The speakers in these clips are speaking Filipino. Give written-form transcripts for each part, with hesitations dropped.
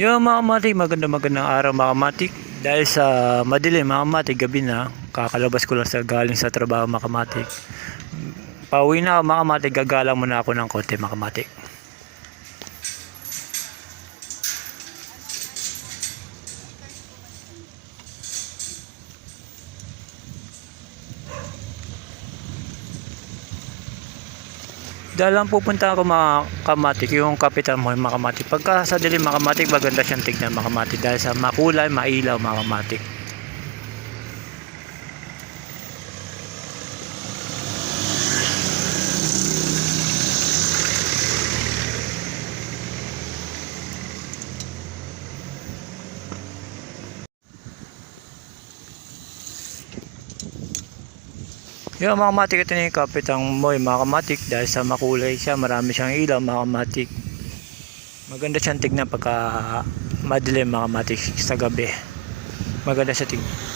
Yung mga kamatik, magandang araw mga kamatik. Dahil sa madilim mga kamatik, gabi na, kakalabas ko lang galing sa trabaho mga kamatik. Pauwi na ako mga kamatik, gagalang muna ako ng konti mga kamatik. Dahil lang pupunta ako mga kamatik, yung kapital mo mga kamatik. Pagka sa dilim mga kamatik, maganda siyang tignan mga kamatik. Dahil sa makulay, mailaw mga kamatik. Yung mga kamatik, ito na yung kapitang moy mga kamatik. Dahil sa makulay siya, marami siyang ilaw mga kamatik. Maganda siyang tignan pagka madilim mga kamatik sa gabi. Maganda siya tignan.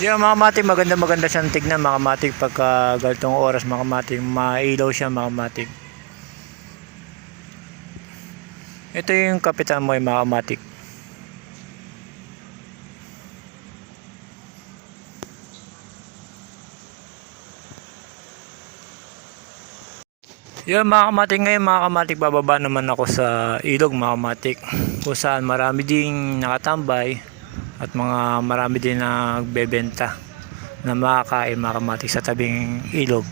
Yung mga kamatik, maganda siyang tignan mga kamatik pagka ganitong oras mga kamatik, mailaw siya mga kamatik. Ito yung kapitan mo yung mga kamatik. Yung mga kamatik, ngayon mga kamatik, bababa naman ako sa ilog mga kamatik, kung saan marami ding nakatambay at marami din nagbebenta na makakain mga kamatik sa tabing ilog.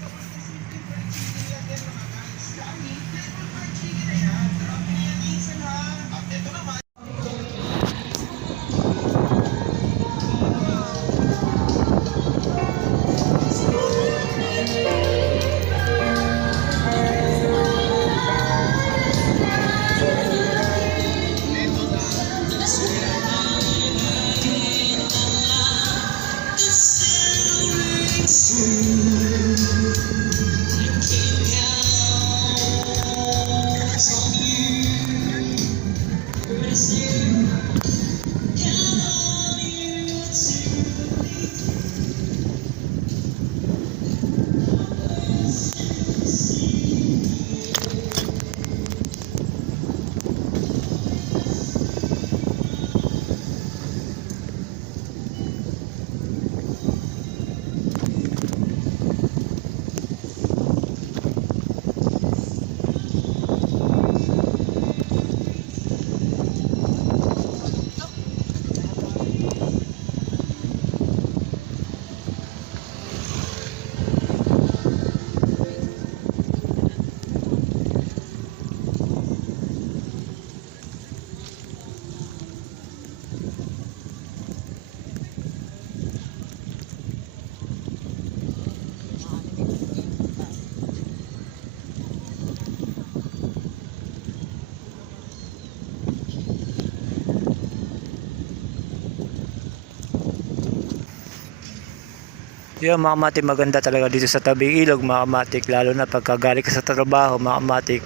Yung mga kamatik, maganda talaga dito sa tabing ilog mga kamatik, lalo na pagka galing ka sa trabaho mga kamatik.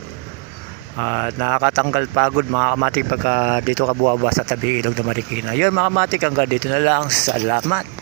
Nakakatanggal pagod mga kamatik pagka dito ka buwaba sa tabing ilog na Marikina. Yun mga kamatik, hanggang dito na lang. Salamat.